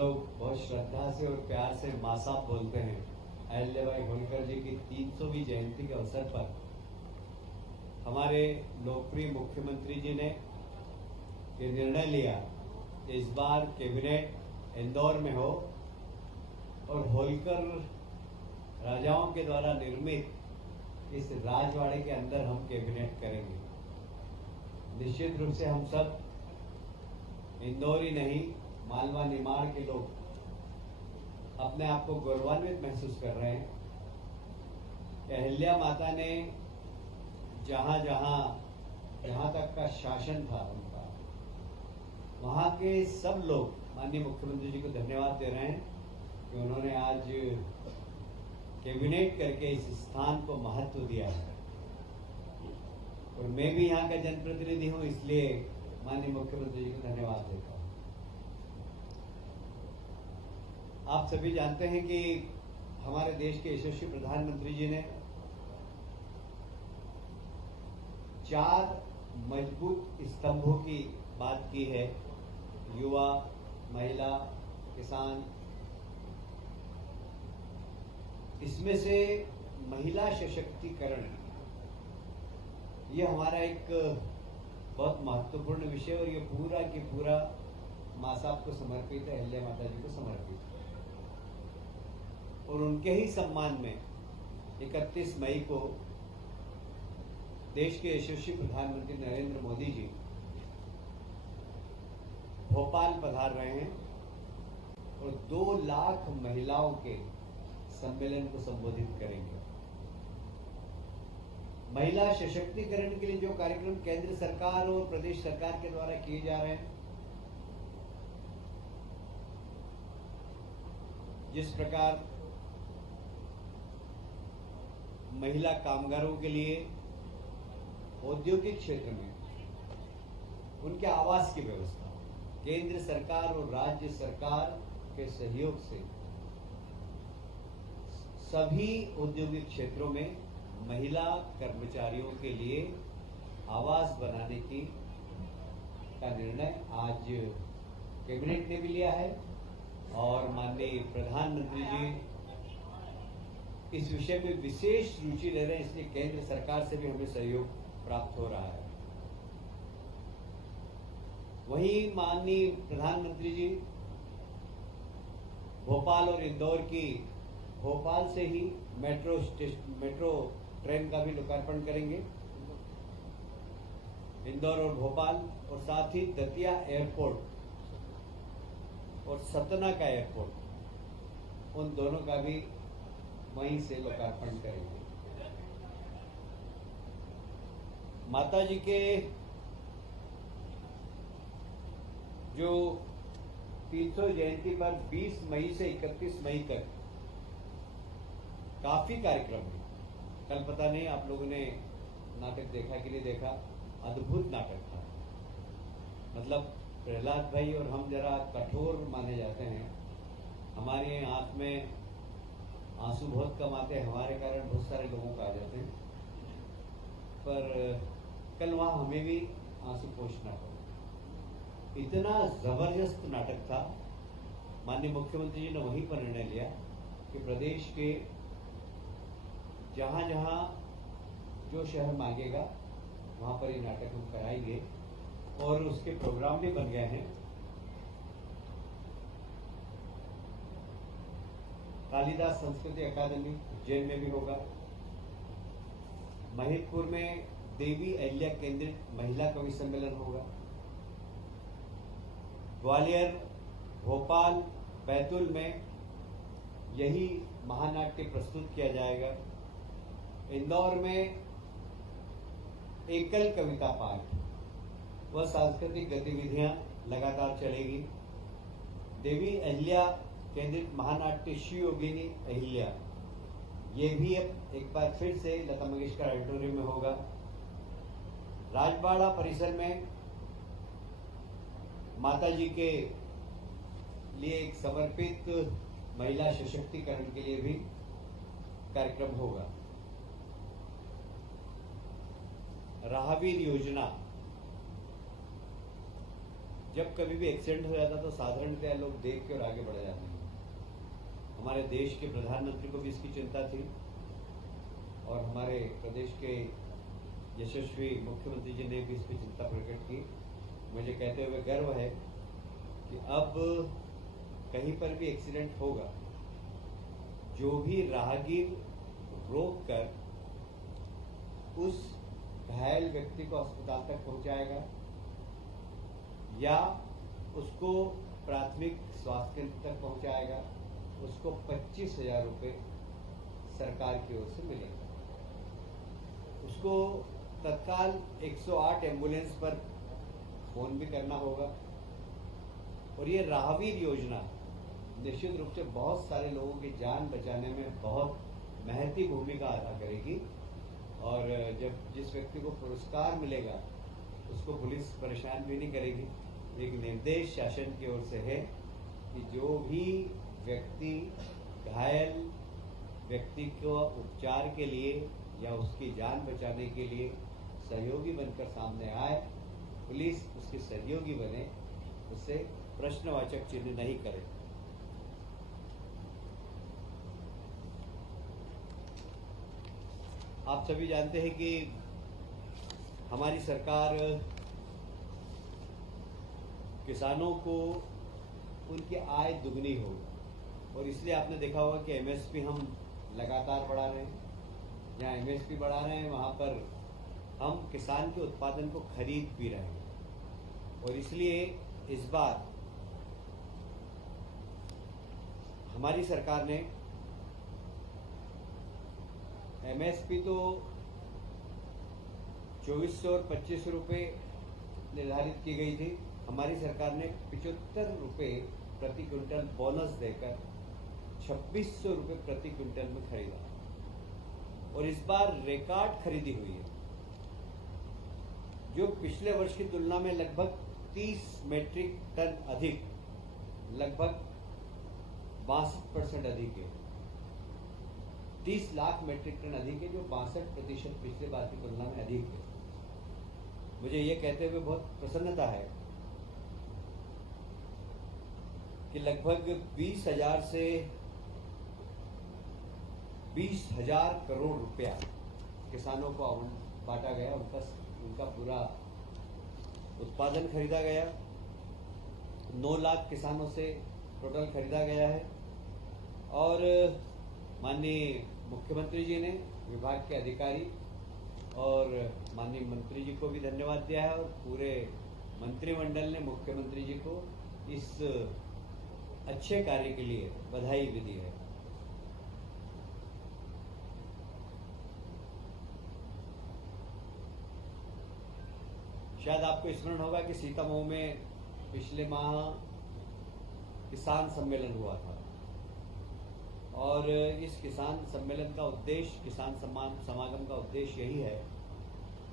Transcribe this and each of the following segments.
लोग बहुत श्रद्धा से और प्यार से मां साहब बोलते हैं, अहिल्याबाई होलकर जी की 300वीं जयंती के अवसर पर हमारे लोकप्रिय मुख्यमंत्री जी ने ये निर्णय लिया कि इस बार कैबिनेट इंदौर में हो और होलकर राजाओं के द्वारा निर्मित इस राजवाड़े के अंदर हम कैबिनेट करेंगे। निश्चित रूप से हम सब इंदौर ही नहीं, मालवा निमाड़ के लोग अपने आप को गौरवान्वित महसूस कर रहे हैं कि अहिल्या माता ने जहां तक का शासन था उनका, वहां के सब लोग माननीय मुख्यमंत्री जी को धन्यवाद दे रहे हैं कि उन्होंने आज कैबिनेट करके इस स्थान को महत्व दिया है। और मैं भी यहाँ का जनप्रतिनिधि हूँ, इसलिए माननीय मुख्यमंत्री जी को धन्यवाद देता हूँ। आप सभी जानते हैं कि हमारे देश के यशस्वी प्रधानमंत्री जी ने 4 मजबूत स्तंभों की बात की है, युवा, महिला, किसान। इसमें से महिला सशक्तिकरण ये हमारा एक बहुत महत्वपूर्ण विषय और ये पूरा की पूरा मां साहब को समर्पित है, अहिल्या माता जी को समर्पित है। और उनके ही सम्मान में 31 मई को देश के यशस्वी प्रधानमंत्री नरेंद्र मोदी जी भोपाल पधार रहे हैं और 2 लाख महिलाओं के सम्मेलन को संबोधित करेंगे। महिला सशक्तिकरण के लिए जो कार्यक्रम केंद्र सरकार और प्रदेश सरकार के द्वारा किए जा रहे हैं, जिस प्रकार महिला कामगारों के लिए औद्योगिक क्षेत्र में उनके आवास की व्यवस्था केंद्र सरकार और राज्य सरकार के सहयोग से सभी औद्योगिक क्षेत्रों में महिला कर्मचारियों के लिए आवास बनाने का निर्णय आज कैबिनेट ने भी लिया है। और माननीय प्रधानमंत्री जी इस विषय में विशेष रुचि ले रहे हैं, इसलिए केंद्र सरकार से भी हमें सहयोग प्राप्त हो रहा है। वहीं माननीय प्रधानमंत्री जी भोपाल और इंदौर की, भोपाल से ही मेट्रो ट्रेन का भी लोकार्पण करेंगे, इंदौर और भोपाल, और साथ ही दतिया एयरपोर्ट और सतना का एयरपोर्ट, उन दोनों का भी वहीं से लोकार्पण करेंगे। माता जी के जो 300 जयंती पर 20 मई से 31 मई तक काफी कार्यक्रम है। कल पता नहीं आप लोगों ने नाटक देखा कि नहीं देखा, अद्भुत नाटक था। मतलब प्रहलाद भाई और हम जरा कठोर माने जाते हैं, हमारी आंख में आंसू बहुत कम आते हैं, हमारे कारण बहुत सारे लोगों को आ जाते हैं, पर कल वहां हमें भी आंसू पोंछना पड़ा। इतना जबरदस्त नाटक था। माननीय मुख्यमंत्री जी ने वहीं पर निर्णय लिया कि प्रदेश के जहां जहां जो शहर मांगेगा वहां पर ये नाटक हम कराएंगे, और उसके प्रोग्राम भी बन गए हैं। कालिदास संस्कृति अकादमी उज्जैन में भी होगा, महिदपुर में देवी अहिल्या केंद्रित महिला कवि सम्मेलन होगा, ग्वालियर, भोपाल, बैतूल में यही महानाट्य प्रस्तुत किया जाएगा, इंदौर में एकल कविता पाठ व सांस्कृतिक गतिविधियां लगातार चलेगी, देवी अहिल्या केंद्रित महानाट्य शिव योगिनी अहिल्या ये भी अब एक बार फिर से लता मंगेशकर ऑडिटोरियम में होगा, राजबाड़ा परिसर में माता जी के लिए एक समर्पित महिला सशक्तिकरण के लिए भी कार्यक्रम होगा। राहवीर योजना जब कभी भी एक्सीडेंट हो जाता तो साधारणतः लोग देख के और आगे बढ़ जाते हैं। हमारे देश के प्रधानमंत्री को भी इसकी चिंता थी और हमारे प्रदेश के यशस्वी मुख्यमंत्री जी ने भी इस पर चिंता प्रकट की। मुझे कहते हुए गर्व है कि अब कहीं पर भी एक्सीडेंट होगा, जो भी राहगीर रोक कर उस घायल व्यक्ति को अस्पताल तक पहुंचाएगा या उसको प्राथमिक स्वास्थ्य केंद्र तक पहुंचाएगा, उसको 25,000 रुपये सरकार की ओर से मिलेगा। उसको तत्काल 108 एम्बुलेंस पर फोन भी करना होगा। और ये राहगीर योजना निश्चित रूप से बहुत सारे लोगों की जान बचाने में बहुत महत्वपूर्ण भूमिका अदा करेगी। और जब जिस व्यक्ति को पुरस्कार मिलेगा उसको पुलिस परेशान भी नहीं करेगी। एक निर्देश शासन की ओर से है कि जो भी व्यक्ति घायल व्यक्ति को उपचार के लिए या उसकी जान बचाने के लिए सहयोगी बनकर सामने आए, पुलिस उसके सहयोगी बने, उससे प्रश्नवाचक चिन्ह नहीं करे। आप सभी जानते हैं कि हमारी सरकार किसानों को उनकी आय दुगनी हो, और इसलिए आपने देखा होगा कि एमएसपी हम लगातार बढ़ा रहे हैं। जहाँ एमएसपी बढ़ा रहे हैं वहाँ पर हम किसान के उत्पादन को खरीद भी रहे हैं। और इसलिए इस बार हमारी सरकार ने एमएसपी तो 2400 और 2500 रुपये निर्धारित की गई थी। हमारी सरकार ने 75 रुपये प्रति क्विंटल बोनस देकर 2600 रुपये प्रति क्विंटल में खरीदा। और इस बार रिकॉर्ड खरीदी हुई है, जो पिछले वर्ष की तुलना में लगभग 30 मीट्रिक टन अधिक, लगभग 62% अधिक है। 30 लाख मीट्रिक टन अधिक है, जो 62% पिछले बार की तुलना में अधिक है। मुझे ये कहते हुए बहुत प्रसन्नता है कि लगभग 20,000 से 20,000 करोड़ रुपया किसानों को बांटा गया, उनका पूरा उत्पादन खरीदा गया। 9 लाख किसानों से टोटल खरीदा गया है। और माननीय मुख्यमंत्री जी ने, विभाग के अधिकारी और माननीय मंत्री जी को भी धन्यवाद दिया है, और पूरे मंत्रिमंडल ने मुख्यमंत्री जी को इस अच्छे कार्य के लिए बधाई भी दी है। शायद आपको स्मरण होगा कि सीतामऊ में पिछले माह किसान सम्मेलन हुआ था, और इस किसान सम्मेलन का उद्देश्य, किसान समागम का उद्देश्य यही है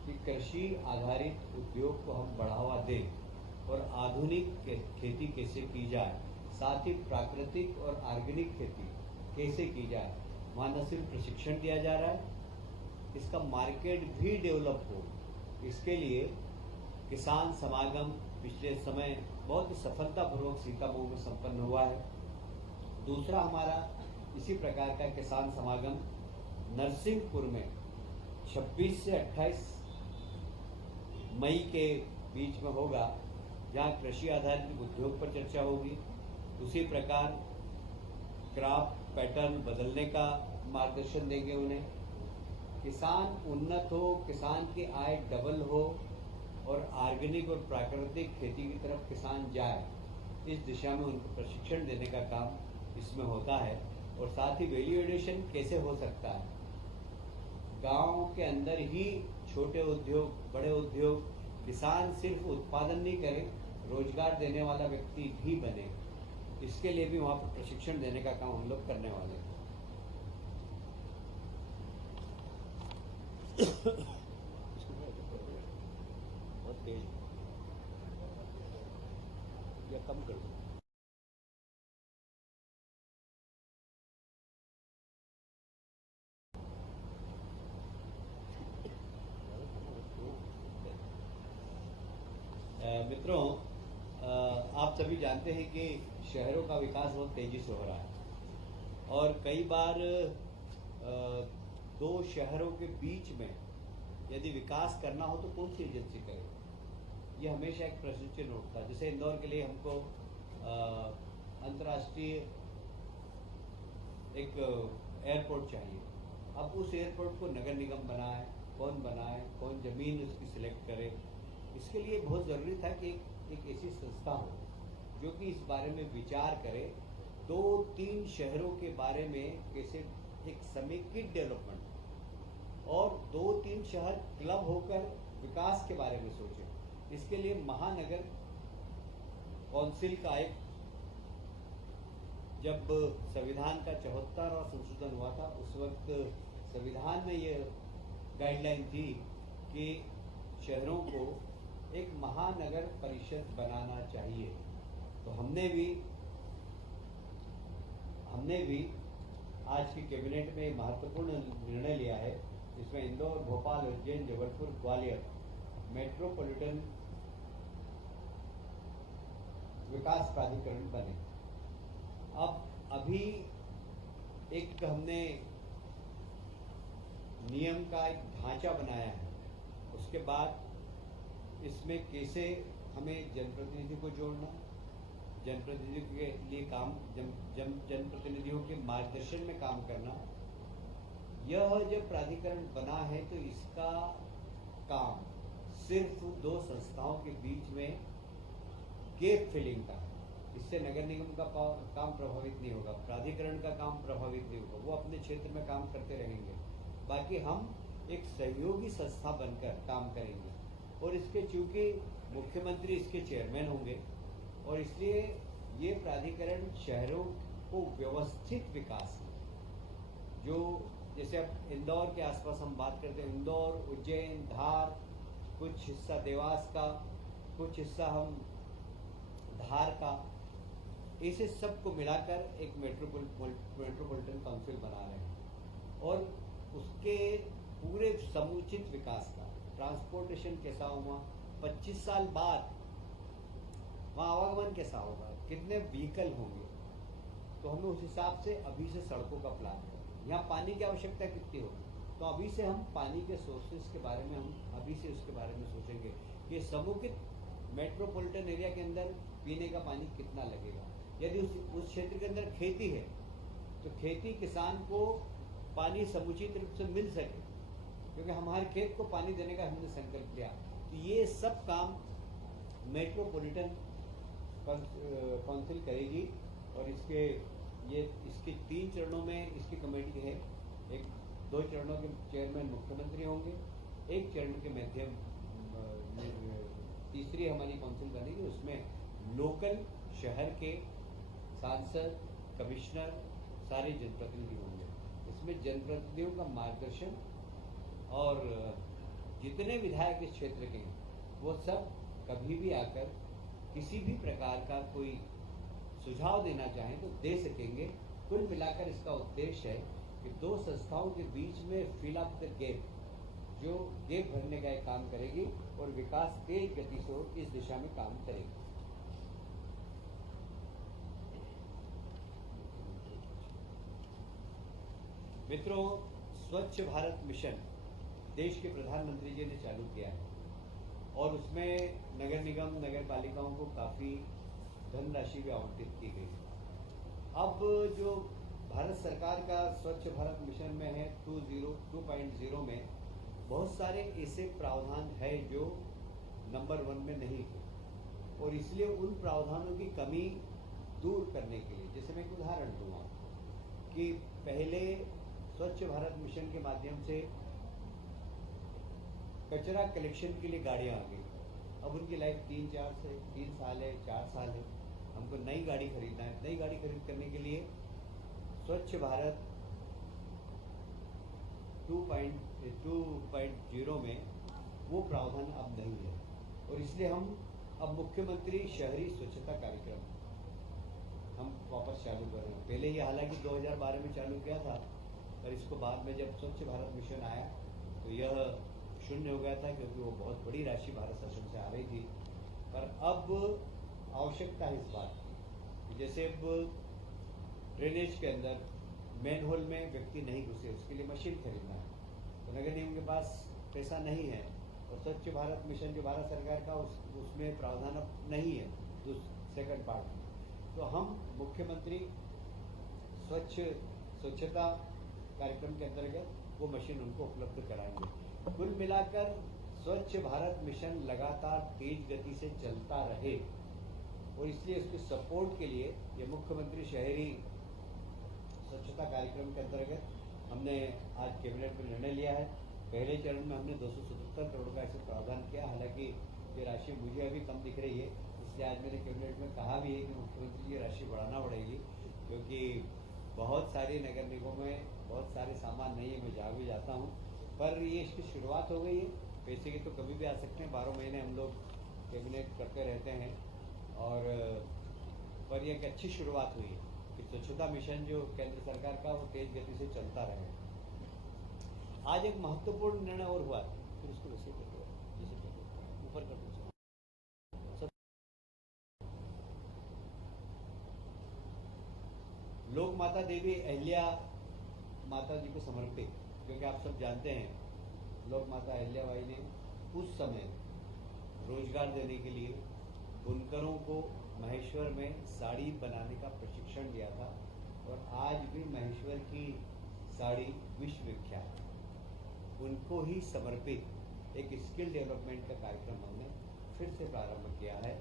कि कृषि आधारित उद्योग को हम बढ़ावा दें और आधुनिक खेती कैसे की जाए, साथ ही प्राकृतिक और ऑर्गेनिक खेती कैसे की जाए। वहाँ न सिर्फ प्रशिक्षण दिया जा रहा है, इसका मार्केट भी डेवलप हो, इसके लिए किसान समागम पिछले समय बहुत ही सफलतापूर्वक सीतामऊ में संपन्न हुआ है। दूसरा हमारा इसी प्रकार का किसान समागम नरसिंहपुर में 26 से 28 मई के बीच में होगा, जहाँ कृषि आधारित उद्योग पर चर्चा होगी। उसी प्रकार क्रॉप पैटर्न बदलने का मार्गदर्शन देंगे उन्हें। किसान उन्नत हो, किसान की आय डबल हो और ऑर्गेनिक और प्राकृतिक खेती की तरफ किसान जाए, इस दिशा में उनको प्रशिक्षण देने का काम इसमें होता है। और साथ ही वैल्यू एडिशन कैसे हो सकता है, गांव के अंदर ही छोटे उद्योग, बड़े उद्योग, किसान सिर्फ उत्पादन नहीं करे, रोजगार देने वाला व्यक्ति भी बने, इसके लिए भी वहाँ पर प्रशिक्षण देने का काम हम लोग करने वाले हैं। बहुत तेज या कम कर दो। मित्रों, आप सभी जानते हैं कि शहरों का विकास बहुत तेजी से हो रहा है और कई बार दो शहरों के बीच में यदि विकास करना हो तो कौन सी एजेंसी करे, ये हमेशा एक प्रश्न चिन्ह उठता है। जैसे इंदौर के लिए हमको अंतर्राष्ट्रीय एक एयरपोर्ट चाहिए। अब उस एयरपोर्ट को नगर निगम बनाए, कौन जमीन उसकी सिलेक्ट करे, इसके लिए बहुत ज़रूरी था कि एक ऐसी संस्था हो जो कि इस बारे में विचार करे, 2-3 शहरों के बारे में कैसे एक समेकित डेवलपमेंट और 2-3 शहर क्लब होकर विकास के बारे में सोचे। इसके लिए महानगर काउंसिल का एक, जब संविधान का 74वां संशोधन हुआ था उस वक्त संविधान में ये गाइडलाइन थी कि शहरों को एक महानगर परिषद बनाना चाहिए। तो हमने भी आज की कैबिनेट में महत्वपूर्ण निर्णय लिया है, जिसमें इंदौर, भोपाल, उज्जैन, जबलपुर, ग्वालियर मेट्रोपॉलिटन विकास प्राधिकरण बने। अब अभी एक हमने नियम का एक ढांचा बनाया है, उसके बाद इसमें कैसे हमें जनप्रतिनिधि को जोड़ना, जनप्रतिनिधियों के लिए काम, जनप्रतिनिधियों के मार्गदर्शन में काम करना। यह जब प्राधिकरण बना है तो इसका काम सिर्फ 2 संस्थाओं के बीच में गैप फिलिंग का है। इससे नगर निगम का काम प्रभावित नहीं होगा, प्राधिकरण का काम प्रभावित नहीं होगा, वो अपने क्षेत्र में काम करते रहेंगे। बाकी हम एक सहयोगी संस्था बनकर काम करेंगे और इसके चूंकि मुख्यमंत्री इसके चेयरमैन होंगे और इसलिए ये प्राधिकरण शहरों को व्यवस्थित विकास, जो जैसे अब इंदौर के आसपास हम बात करते हैं, इंदौर, उज्जैन, धार, कुछ हिस्सा देवास का, कुछ हिस्सा हम धार का, इसे सबको मिलाकर एक मेट्रोपॉलिटन काउंसिल बना रहे हैं और उसके पूरे समुचित विकास का, ट्रांसपोर्टेशन कैसा हुआ, 25 साल बाद वहाँ आवागमन कैसा होगा, कितने व्हीकल होंगे, तो हमें उस हिसाब से अभी से सड़कों का प्लान है। यहाँ पानी की आवश्यकता कितनी होगी, तो अभी से हम पानी के सोर्सेज के बारे में हम अभी से उसके बारे में सोचेंगे कि समुचित मेट्रोपॉलिटन एरिया के अंदर पीने का पानी कितना लगेगा। यदि उस क्षेत्र के अंदर खेती है तो खेती किसान को पानी समुचित रूप से मिल सके, क्योंकि हमारे खेत को पानी देने का हमने संकल्प लिया। तो ये सब काम मेट्रोपॉलिटन काउंसिल करेगी और इसके 3 चरणों में इसकी कमेटी है। 2 चरणों के चेयरमैन मुख्यमंत्री होंगे, 1 चरण के माध्यम तीसरी हमारी काउंसिल बनेगी, उसमें लोकल शहर के सांसद, कमिश्नर, सारे जनप्रतिनिधि होंगे। इसमें जनप्रतिनिधियों का मार्गदर्शन और जितने विधायक इस क्षेत्र के हैं वो सब कभी भी आकर किसी भी प्रकार का कोई सुझाव देना चाहें तो दे सकेंगे। कुल मिलाकर इसका उद्देश्य है कि 2 संस्थाओं के बीच में फिल अप द गैप, जो गैप भरने का एक काम करेगी और विकास तेज गति से इस दिशा में काम करेगी। मित्रों, स्वच्छ भारत मिशन देश के प्रधानमंत्री जी ने चालू किया है और उसमें नगर निगम, नगर पालिकाओं को काफ़ी धनराशि भी आवंटित की गई। अब जो भारत सरकार का स्वच्छ भारत मिशन में है 2.0 में बहुत सारे ऐसे प्रावधान है जो नंबर 1 में नहीं थे और इसलिए उन प्रावधानों की कमी दूर करने के लिए, जैसे मैं एक उदाहरण दूंगा कि पहले स्वच्छ भारत मिशन के माध्यम से कचरा कलेक्शन के लिए गाड़ियां आ गई। अब उनकी लाइफ 3 साल है, 4 साल है, हमको नई गाड़ी खरीदना है। नई गाड़ी खरीद करने के लिए स्वच्छ भारत 2.0 में वो प्रावधान अब नहीं है और इसलिए हम अब मुख्यमंत्री शहरी स्वच्छता कार्यक्रम हम वापस चालू कर रहे हैं। पहले ये हालांकि 2012 में चालू किया था, पर इसको बाद में जब स्वच्छ भारत मिशन आया तो यह शून्य हो गया था, क्योंकि वो बहुत बड़ी राशि भारत शासन से आ रही थी। पर अब आवश्यकता है इस बात की। जैसे अब ड्रेनेज के अंदर मेन होल में व्यक्ति नहीं घुसे, उसके लिए मशीन खरीदना है, तो नगर निगम के पास पैसा नहीं है, और स्वच्छ भारत मिशन जो भारत सरकार का उसमें प्रावधान अब नहीं है सेकंड पार्ट में। तो हम मुख्यमंत्री स्वच्छता कार्यक्रम के अंतर्गत वो मशीन उनको उपलब्ध कराएंगे। कुल मिलाकर स्वच्छ भारत मिशन लगातार तेज गति से चलता रहे, और इसलिए उसके सपोर्ट के लिए ये मुख्यमंत्री शहरी स्वच्छता कार्यक्रम के अंतर्गत हमने आज कैबिनेट में निर्णय लिया है। पहले चरण में हमने 277 करोड़ का ऐसे प्रावधान किया। हालांकि ये राशि मुझे अभी कम दिख रही है, इसलिए आज मैंने कैबिनेट में कहा भी है कि मुख्यमंत्री ये राशि बढ़ाना पड़ेगी, क्योंकि बहुत सारी नगर निगमों में बहुत सारे सामान नहीं है। मैं जा भी जाता हूँ, पर ये इसकी शुरुआत हो गई है। पैसे के तो कभी भी आ सकते हैं, 12 महीने हम लोग कैबिनेट करते रहते हैं, और पर यह एक अच्छी शुरुआत हुई है कि स्वच्छता मिशन जो केंद्र सरकार का वो तेज गति से चलता रहे। आज एक महत्वपूर्ण निर्णय और हुआ, फिर उसको वैसे कर दो, जैसे कर दो, ऊपर कर दो। लोक माता देवी अहिल्या माता जी को समर्पित, क्योंकि आप सब जानते हैं लोक माता अहिल्याबाई ने उस समय रोजगार देने के लिए बुनकरों को महेश्वर में साड़ी बनाने का प्रशिक्षण दिया था, और आज भी महेश्वर की साड़ी विश्व विख्यात है। उनको ही समर्पित एक स्किल डेवलपमेंट का कार्यक्रम हमने फिर से प्रारंभ किया है।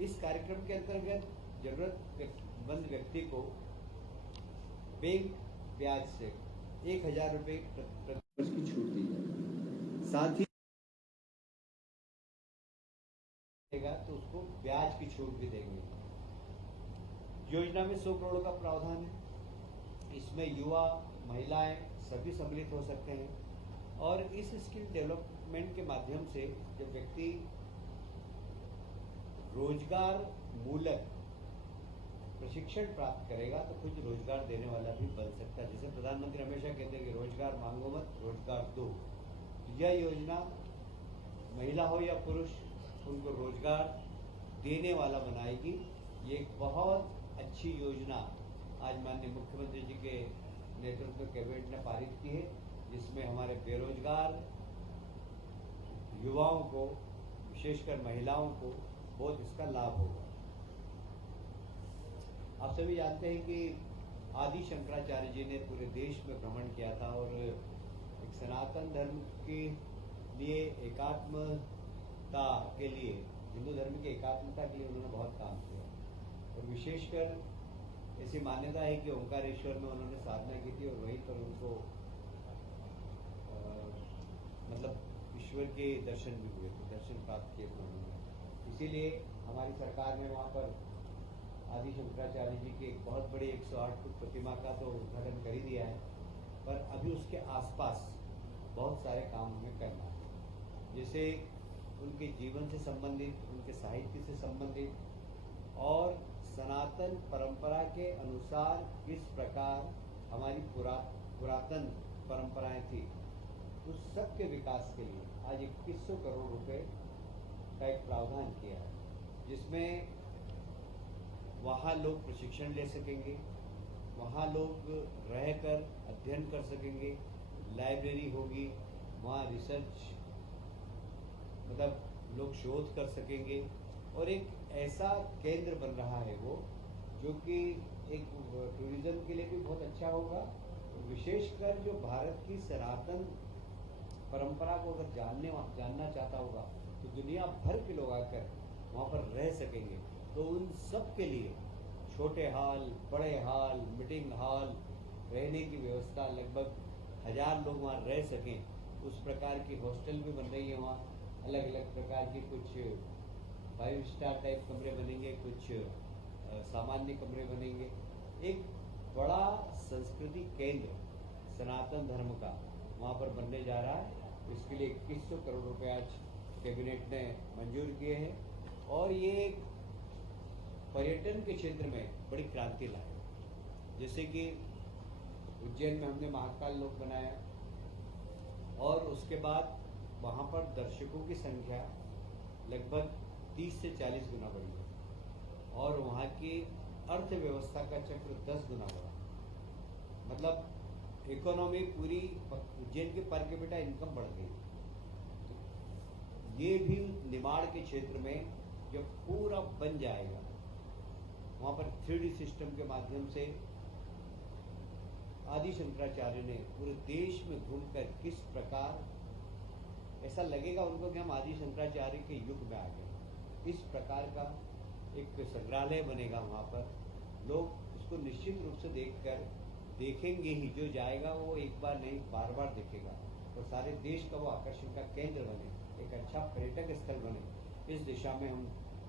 इस कार्यक्रम के अंतर्गत जरूरतमंद व्यक्ति को बैंक ब्याज से 1000 रुपये प्रति वर्ष की छूट दी जाएगी। साथ ही तो उसको ब्याज की छूट भी देंगे। योजना में 100 करोड़ का प्रावधान है। इसमें युवा, महिलाएं सभी सम्मिलित हो सकते हैं, और इस स्किल डेवलपमेंट के माध्यम से जब व्यक्ति रोजगार मूलक प्रशिक्षण प्राप्त करेगा तो कुछ रोजगार देने वाला भी बन सकता है। जैसे प्रधानमंत्री हमेशा कहते हैं कि रोजगार मांगो मत, रोजगार दो। यह योजना महिला हो या पुरुष, उनको रोजगार देने वाला बनाएगी। ये एक बहुत अच्छी योजना आज माननीय मुख्यमंत्री जी के नेतृत्व में कैबिनेट ने पारित की है, जिसमें हमारे बेरोजगार युवाओं को, विशेषकर महिलाओं को बहुत इसका लाभ होगा। आप सभी जानते हैं कि आदि शंकराचार्य जी ने पूरे देश में भ्रमण किया था, और एक सनातन धर्म के लिए एकात्मता के लिए, हिंदू धर्म की एकात्मता के लिए उन्होंने बहुत काम किया, और विशेषकर ऐसी मान्यता है कि ओंकारेश्वर में उन्होंने साधना की थी, और वहीं पर उनको मतलब ईश्वर के दर्शन भी हुए थे, दर्शन प्राप्त किए थे उन्होंने। इसीलिए हमारी सरकार ने वहाँ पर आदि शंकराचार्य जी की एक बहुत बड़ी 108 फुट प्रतिमा का तो उद्घाटन कर ही दिया है, पर अभी उसके आसपास बहुत सारे काम हमें करना है। जैसे उनके जीवन से संबंधित, उनके साहित्य से संबंधित, और सनातन परंपरा के अनुसार किस प्रकार हमारी पुरातन परंपराएं थी, उस सब के विकास के लिए आज 2100 करोड़ रुपए का एक प्रावधान किया है, जिसमें वहाँ लोग प्रशिक्षण ले सकेंगे, वहाँ लोग रहकर अध्ययन कर सकेंगे, लाइब्रेरी होगी, वहाँ रिसर्च मतलब लोग शोध कर सकेंगे, और एक ऐसा केंद्र बन रहा है वो, जो कि एक टूरिज्म के लिए भी बहुत अच्छा होगा। विशेषकर जो भारत की सनातन परंपरा को अगर जानना चाहता होगा तो दुनिया भर के लोग आकर वहाँ पर रह सकेंगे। तो उन सब के लिए छोटे हॉल, बड़े हॉल, मीटिंग हॉल, रहने की व्यवस्था, लगभग 1000 लोग वहाँ रह सकें, उस प्रकार की हॉस्टल भी बन रही है। वहाँ अलग अलग प्रकार की कुछ 5 स्टार टाइप कमरे बनेंगे, कुछ सामान्य कमरे बनेंगे। एक बड़ा संस्कृति केंद्र सनातन धर्म का वहाँ पर बनने जा रहा है। इसके लिए 2100 करोड़ रुपए आज कैबिनेट ने मंजूर किए हैं, और ये पर्यटन के क्षेत्र में बड़ी क्रांति लाए। जैसे कि उज्जैन में हमने महाकाल लोक बनाया, और उसके बाद वहाँ पर दर्शकों की संख्या लगभग 30 से 40 गुना बढ़ी है। और वहाँ की अर्थव्यवस्था का चक्र 10 गुना बढ़ा। मतलब इकोनॉमी पूरी, उज्जैन के पर कैपिटा इनकम बढ़ गई। ये भी निमाड़ के क्षेत्र में जब पूरा बन जाएगा, वहाँ पर 3D सिस्टम के माध्यम से आदि शंकराचार्य ने पूरे देश में घूमकर किस प्रकार, ऐसा लगेगा उनको कि हम आदि शंकराचार्य के युग में आ गए। इस प्रकार का एक संग्रहालय बनेगा वहाँ पर। लोग उसको निश्चित रूप से देखेंगे ही, जो जाएगा वो एक बार नहीं बार बार देखेगा, और सारे देश का वो आकर्षण का केंद्र बने, एक अच्छा पर्यटक स्थल बने। इस दिशा में हम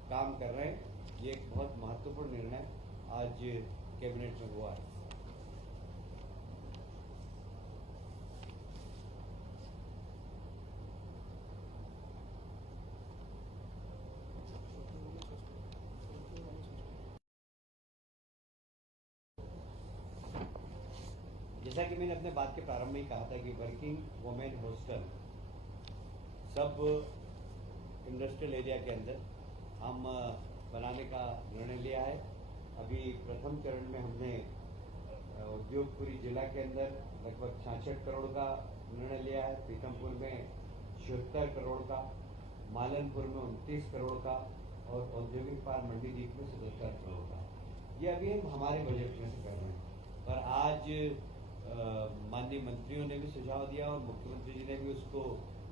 काम कर रहे हैं। ये एक बहुत महत्वपूर्ण निर्णय आज कैबिनेट में हुआ है। जैसा कि मैंने अपने बात के प्रारंभ में ही कहा था कि वर्किंग वुमेन हॉस्टल सब इंडस्ट्रियल एरिया के अंदर हम बनाने का निर्णय लिया है। अभी प्रथम चरण में हमने उद्योगपुरी जिला के अंदर लगभग 66 करोड़ का निर्णय लिया है, पीथमपुर में 76 करोड़ का, मालनपुर में 29 करोड़ का और औद्योगिक पार्क मंडीदीप में 77 करोड़ का। ये अभी हम हमारे बजट में से कर रहे हैं। पर आज माननीय मंत्रियों ने भी सुझाव दिया और मुख्यमंत्री जी ने भी उसको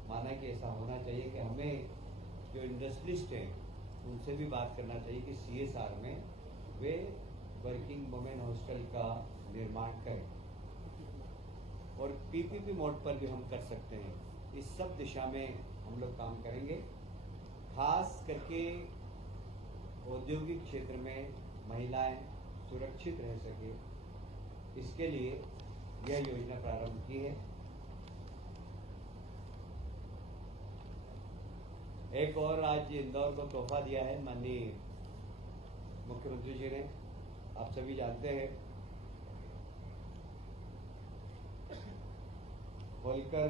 माना कि ऐसा होना चाहिए कि हमें जो इंडस्ट्रियलिस्ट हैं उनसे भी बात करना चाहिए कि CSR में वे वर्किंग वुमेन हॉस्टल का निर्माण करें, और PPP मोड पर भी हम कर सकते हैं। इस सब दिशा में हम लोग काम करेंगे। खास करके औद्योगिक क्षेत्र में महिलाएं सुरक्षित रह सके, इसके लिए यह योजना प्रारंभ की है। एक और आज इंदौर को तोहफा दिया है माननीय मुख्यमंत्री जी ने। आप सभी जानते हैं होलकर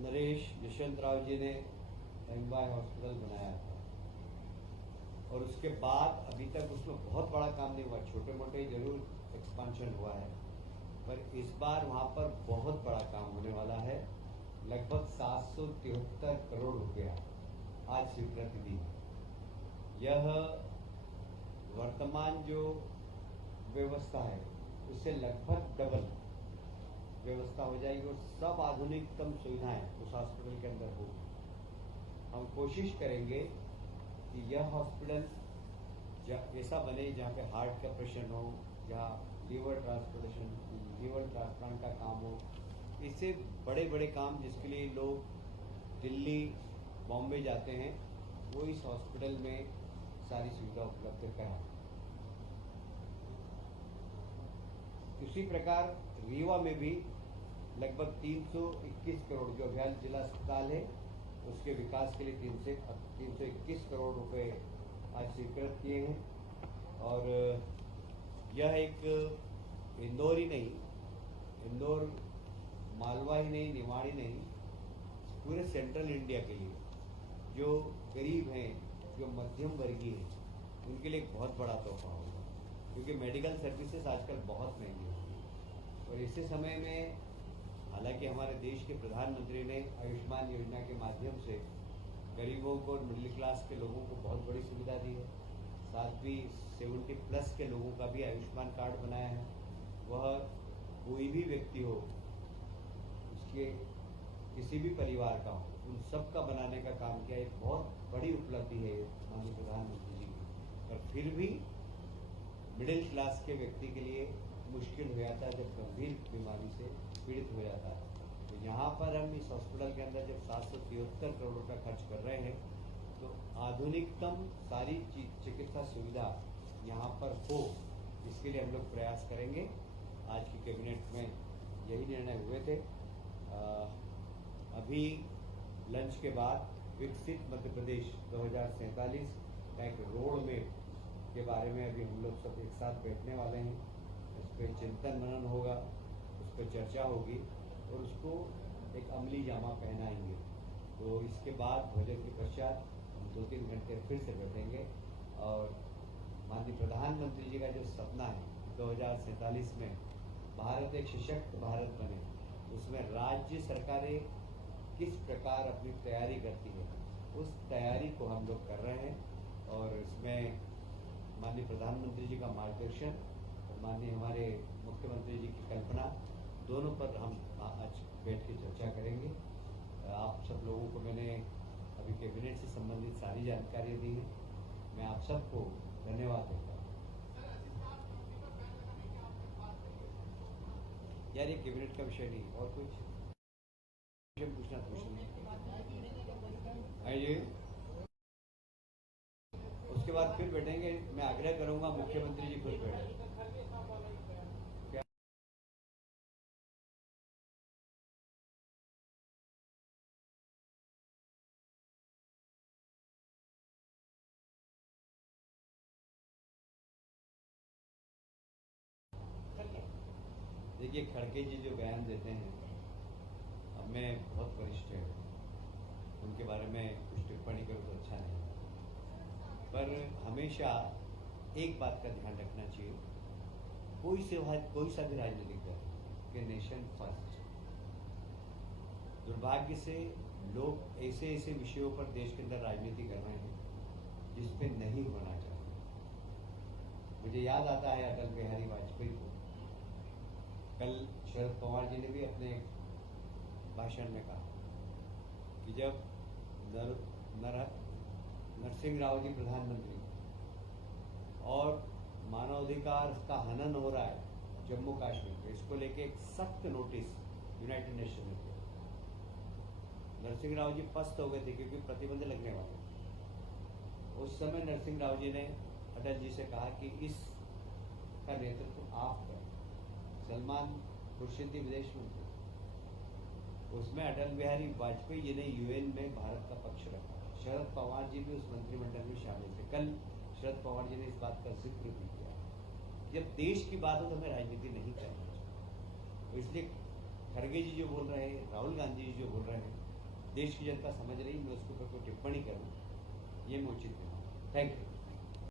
नरेश यशवंत राव जी ने एमवाय हॉस्पिटल बनाया था, और उसके बाद अभी तक उसमें बहुत बड़ा काम नहीं हुआ, छोटे मोटे जरूर एक्सपांशन हुआ है, पर इस बार वहाँ पर बहुत बड़ा काम होने वाला है। लगभग 773 करोड़ रुपया आज स्वीकृति दी। यह वर्तमान जो व्यवस्था है उससे लगभग डबल व्यवस्था हो जाएगी, और सब आधुनिकतम सुविधाएं उस हॉस्पिटल के अंदर होगी। हम कोशिश करेंगे कि यह हॉस्पिटल ऐसा बने जहाँ पे हार्ट का ऑपरेशन हो, जहाँ लीवर ट्रांसप्लांट का काम हो, इससे बड़े बड़े काम जिसके लिए लोग दिल्ली बॉम्बे जाते हैं, वो इस हॉस्पिटल में सारी सुविधा उपलब्ध करा। इसी प्रकार रीवा में भी लगभग 321 करोड़, जो अभियान जिला अस्पताल है उसके विकास के लिए 321 करोड़ रुपए आज स्वीकृत किए हैं। और यह एक इंदौर ही नहीं, इंदौर मालवा ही नहीं, निमाड़ ही नहीं, पूरे सेंट्रल इंडिया के लिए जो गरीब हैं, जो मध्यम वर्गीय हैं, उनके लिए एक बहुत बड़ा तोहफा होगा, क्योंकि मेडिकल सर्विसेज आजकल बहुत महंगी होगी। और इसी समय में हालांकि हमारे देश के प्रधानमंत्री ने आयुष्मान योजना के माध्यम से गरीबों को और मिडिल क्लास के लोगों को बहुत बड़ी सुविधा दी है। साथ ही 70+ के लोगों का भी आयुष्मान कार्ड बनाया है। वह कोई भी व्यक्ति हो, उसके किसी भी परिवार का हो, उन सब का बनाने का काम किया। एक बहुत बड़ी उपलब्धि है माननीय प्रधानमंत्री जी की। पर फिर भी मिडिल क्लास के व्यक्ति के लिए मुश्किल हो जाता है जब गंभीर बीमारी से पीड़ित हो जाता है। तो यहाँ पर हम इस हॉस्पिटल के अंदर जब 773 करोड़ रुपया खर्च कर रहे हैं, तो आधुनिकतम सारी चिकित्सा सुविधा यहाँ पर हो, इसके लिए हम लोग प्रयास करेंगे। आज की कैबिनेट में यही निर्णय हुए थे। अभी लंच के बाद विकसित मध्य प्रदेश 2047 का एक रोड मैप के बारे में अभी हम लोग सब एक साथ बैठने वाले हैं। उस पर चिंतन मनन होगा, उस पर चर्चा होगी और उसको एक अमली जामा पहनाएंगे। तो इसके बाद भोजन के पश्चात हम 2-3 घंटे फिर से बैठेंगे और माननीय प्रधानमंत्री जी का जो सपना है 2047 में भारत एक सशक्त भारत बने, उसमें राज्य सरकारें किस प्रकार अपनी तैयारी करती है, उस तैयारी को हम लोग कर रहे हैं और इसमें माननीय प्रधानमंत्री जी का मार्गदर्शन और माननीय हमारे मुख्यमंत्री जी की कल्पना, दोनों पर हम आज बैठ के चर्चा करेंगे। आप सब लोगों को मैंने अभी कैबिनेट से संबंधित सारी जानकारियाँ दी हैं। मैं आप सबको धन्यवाद देता हूँ। यार ये कैबिनेट का विषय नहीं, और कुछ पूछना आइए, उसके बाद फिर बैठेंगे। मैं आग्रह करूंगा मुख्यमंत्री जी खुद बैठे। देखिए खड़गे जी जो बयान देते हैं, अब मैं बहुत वरिष्ठ है, उनके बारे में कुछ टिप्पणी करूँ तो अच्छा नहीं, पर हमेशा एक बात का ध्यान रखना चाहिए, कोई सा भी राजनीतिक दल कि नेशन फर्स्ट। दुर्भाग्य से लोग ऐसे विषयों पर देश के अंदर राजनीति कर रहे हैं जिस पे नहीं होना चाहिए। मुझे याद आता है अटल बिहारी वाजपेयी को, कल शरद पवार जी ने भी अपने भाषण में कहा कि जब नरसिंह राव जी प्रधानमंत्री और मानवाधिकार का हनन हो रहा है जम्मू कश्मीर में, इसको लेके एक सख्त नोटिस यूनाइटेड नेशन ने दिया। नरसिंह राव जी पस्त हो गए थे क्योंकि प्रतिबंध लगने वाले थे। उस समय नरसिंह राव जी ने अटल जी से कहा कि इसका नेतृत्व आप करें। सलमान खुर्शीद विदेश मंत्री, उसमें अटल बिहारी वाजपेयी जी ने यूएन में भारत का पक्ष रखा। शरद पवार जी भी उस मंत्रिमंडल में शामिल थे। कल शरद पवार जी ने इस बात का जिक्र भी किया। जब देश की बात हो तो हमें राजनीति नहीं करनी चाहिए। तो इसलिए खड़गे जी जो बोल रहे हैं, राहुल गांधी जी जो बोल रहे हैं, देश की जनता समझ रही, मैं उसके ऊपर कोई टिप्पणी करूँ ये मैं उचित नहीं। Thank you.